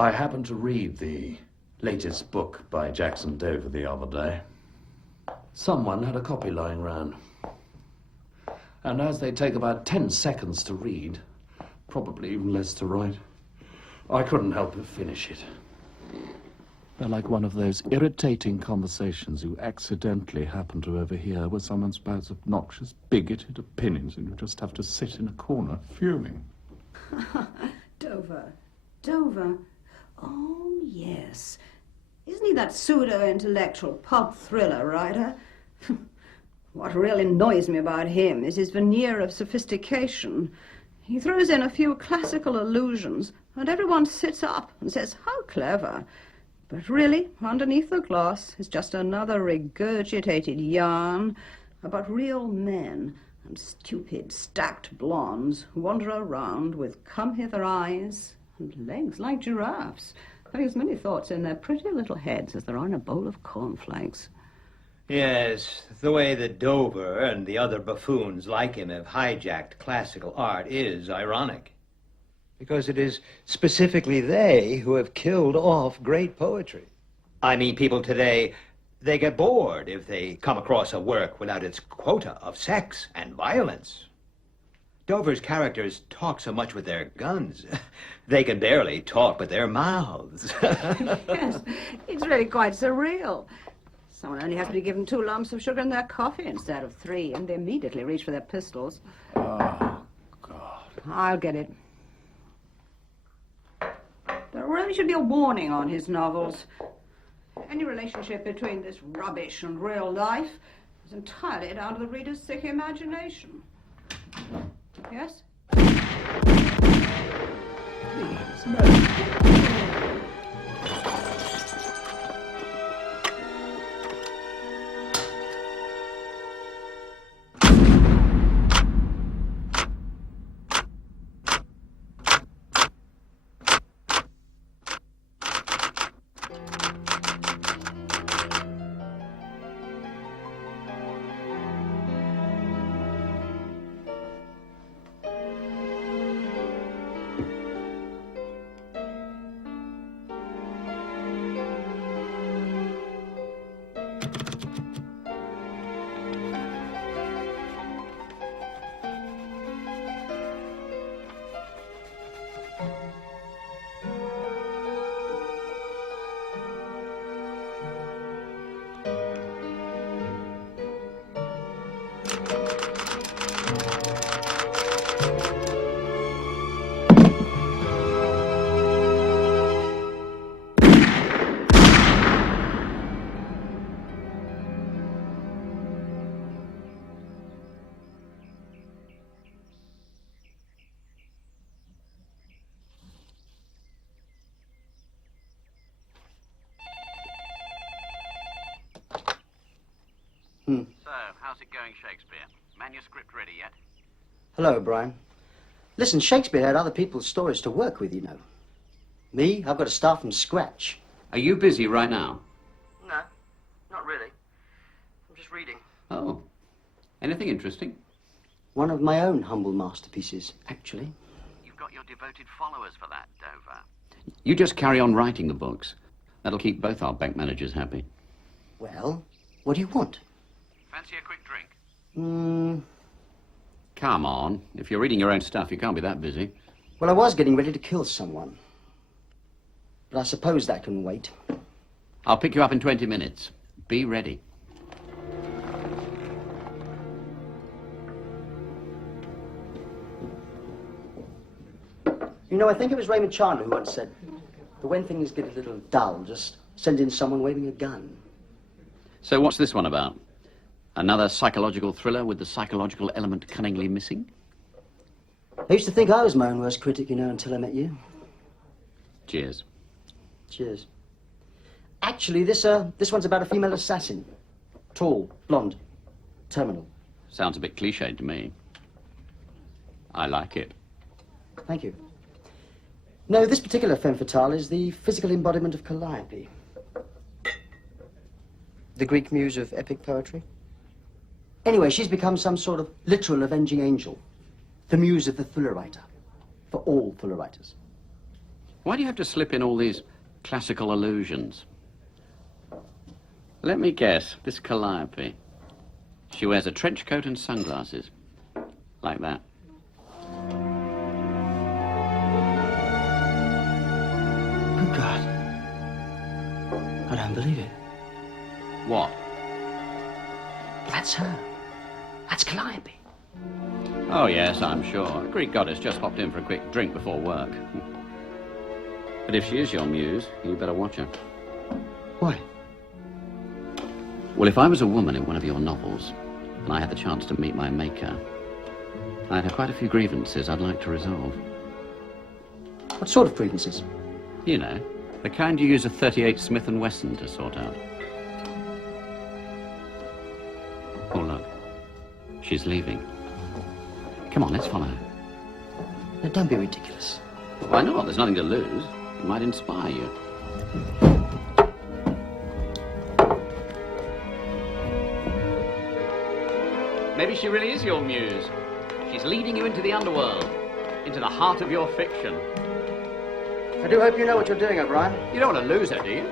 I happened to read the latest book by Jackson Dover the other day. Someone had a copy lying round. And as they take about 10 seconds to read, probably even less to write, I couldn't help but finish it. They're like one of those irritating conversations you accidentally happen to overhear where someone spouts obnoxious, bigoted opinions and you just have to sit in a corner fuming. Dover. Oh, yes. Isn't he that pseudo-intellectual pulp thriller writer? What really annoys me about him is his veneer of sophistication. He throws in a few classical allusions, and everyone sits up and says, how clever. But really, underneath the gloss is just another regurgitated yarn about real men and stupid, stacked blondes who wander around with come-hither eyes and legs like giraffes, having as many thoughts in their pretty little heads as there are in a bowl of cornflakes. Yes, the way that Dover and the other buffoons like him have hijacked classical art is ironic. Because it is specifically they who have killed off great poetry. I mean, people today, they get bored if they come across a work without its quota of sex and violence. Dover's characters talk so much with their guns, they can barely talk with their mouths. Yes, it's really quite surreal. Someone only has to be given 2 lumps of sugar in their coffee instead of 3, and they immediately reach for their pistols. Oh, God. I'll get it. There really should be a warning on his novels. Any relationship between this rubbish and real life is entirely down to the reader's sick imagination. Yes? Please, no. So, how's it going, Shakespeare? Manuscript ready yet? Hello, Brian. Listen, Shakespeare had other people's stories to work with, you know. Me, I've got to start from scratch. Are you busy right now? No, not really. I'm just reading. Oh. Anything interesting? One of my own humble masterpieces, actually. You've got your devoted followers for that, Dover. You just carry on writing the books. That'll keep both our bank managers happy. Well, what do you want? Fancy a quick drink? Come on. If you're reading your own stuff, you can't be that busy. Well, I was getting ready to kill someone. But I suppose that can wait. I'll pick you up in 20 minutes. Be ready. You know, I think it was Raymond Chandler who once said that when things get a little dull, just send in someone waving a gun. So what's this one about? Another psychological thriller with the psychological element cunningly missing? I used to think I was my own worst critic, you know, until I met you. Cheers. Cheers. Actually, this one's about a female assassin. Tall, blonde, terminal. Sounds a bit cliched to me. I like it. Thank you. No, this particular femme fatale is the physical embodiment of Calliope. The Greek muse of epic poetry. Anyway, she's become some sort of literal avenging angel. The muse of the thriller writer. For all thriller writers. Why do you have to slip in all these classical allusions? Let me guess, this Calliope. She wears a trench coat and sunglasses. Like that. Good God. I don't believe it. What? That's her. That's Calliope. Oh, yes, I'm sure. A Greek goddess just popped in for a quick drink before work. But if she is your muse, you better watch her. Why? Well, if I was a woman in one of your novels, and I had the chance to meet my maker, I'd have quite a few grievances I'd like to resolve. What sort of grievances? You know, the kind you use a .38 Smith & Wesson to sort out. Oh, look. She's leaving. Come on, let's follow her. Now, don't be ridiculous. Why not? There's nothing to lose. It might inspire you. Maybe she really is your muse. She's leading you into the underworld, into the heart of your fiction. I do hope you know what you're doing, O'Brien. You don't want to lose her, do you?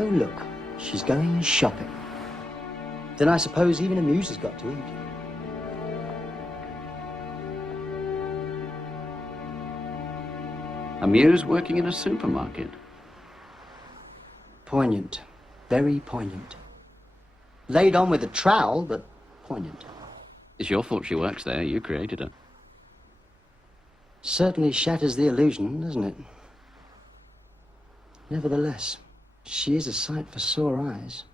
Oh, look, she's going shopping. Then I suppose even a muse has got to eat. A muse working in a supermarket. Poignant. Very poignant. Laid on with a trowel, but poignant. It's your fault she works there. You created her. Certainly shatters the illusion, doesn't it? Nevertheless, she is a sight for sore eyes.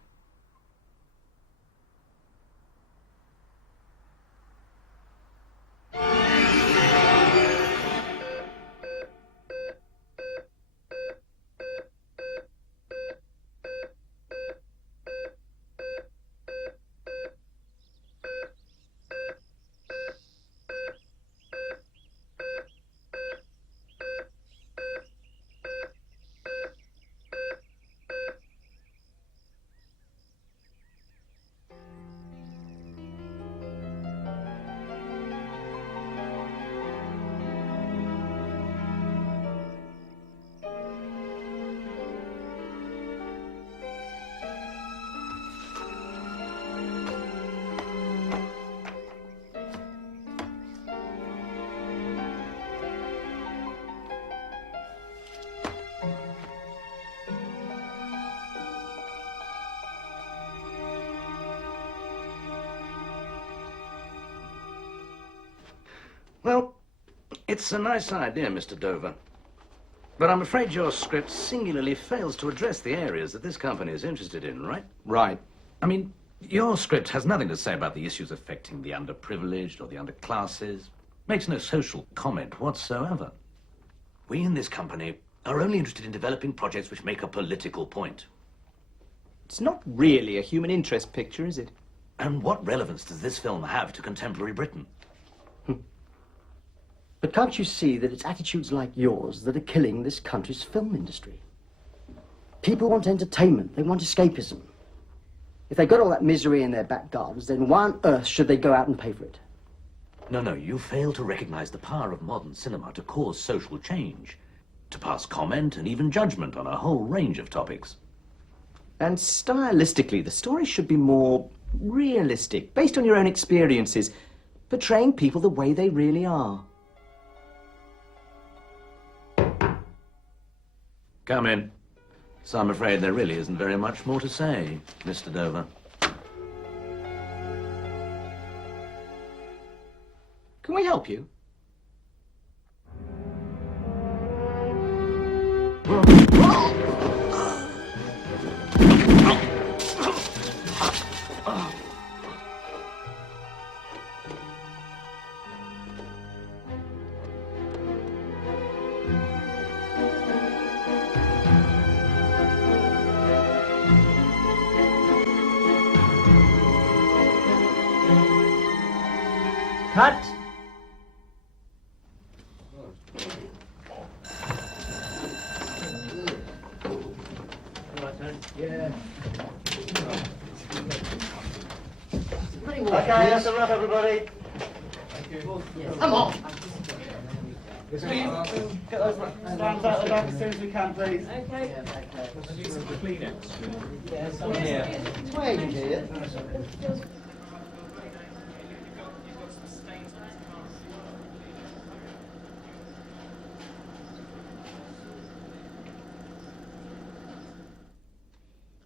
Well, it's a nice idea, Mr. Dover. But I'm afraid your script singularly fails to address the areas that this company is interested in, right? Right. I mean, your script has nothing to say about the issues affecting the underprivileged or the underclasses. Makes no social comment whatsoever. We in this company are only interested in developing projects which make a political point. It's not really a human interest picture, is it? And what relevance does this film have to contemporary Britain? But can't you see that it's attitudes like yours that are killing this country's film industry? People want entertainment. They want escapism. If they've got all that misery in their back gardens, then why on earth should they go out and pay for it? No, you fail to recognize the power of modern cinema to cause social change, to pass comment and even judgment on a whole range of topics. And stylistically, the story should be more realistic, based on your own experiences, portraying people the way they really are. Come in. So I'm afraid there really isn't very much more to say, Mr. Dover. Can we help you? Cut! Okay, that's a wrap, everybody. Come on. Get those stands out the back as soon as we can, please. Okay. I need some Kleenex. Yeah, some here. Twig here.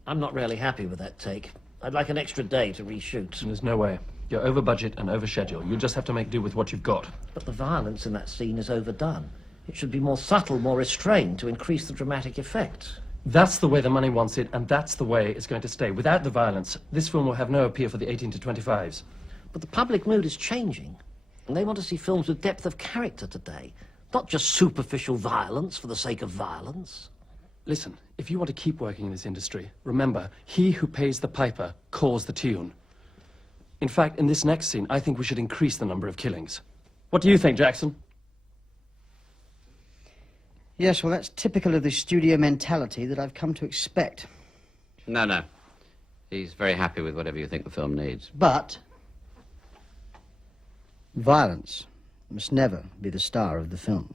I'm not really happy with that take. I'd like an extra day to reshoot. There's no way. You're over budget and over schedule. You just have to make do with what you've got. But the violence in that scene is overdone. It should be more subtle, more restrained to increase the dramatic effect. That's the way the money wants it, and that's the way it's going to stay. Without the violence, this film will have no appeal for the 18 to 25s. But the public mood is changing, and they want to see films with depth of character today, not just superficial violence for the sake of violence. Listen, if you want to keep working in this industry, remember, he who pays the piper calls the tune. In fact, in this next scene, I think we should increase the number of killings. What do you think, Jackson? Yes, well, that's typical of the studio mentality that I've come to expect. No. He's very happy with whatever you think the film needs. But violence must never be the star of the film.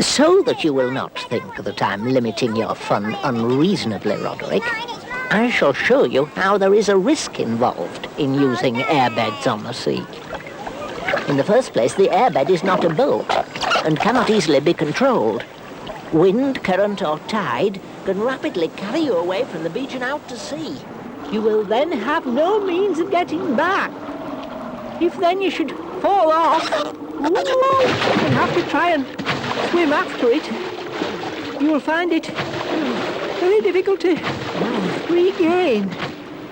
So that you will not think that I'm limiting your fun unreasonably, Roderick, I shall show you how there is a risk involved in using airbeds on the sea. In the first place, the airbed is not a boat and cannot easily be controlled. Wind, current or tide can rapidly carry you away from the beach and out to sea. You will then have no means of getting back. If then you should fall off and have to try and swim after it, you will find it very difficult to regain.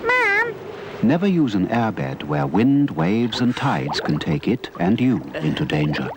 Mom! Never use an airbed where wind, waves and tides can take it and you into danger.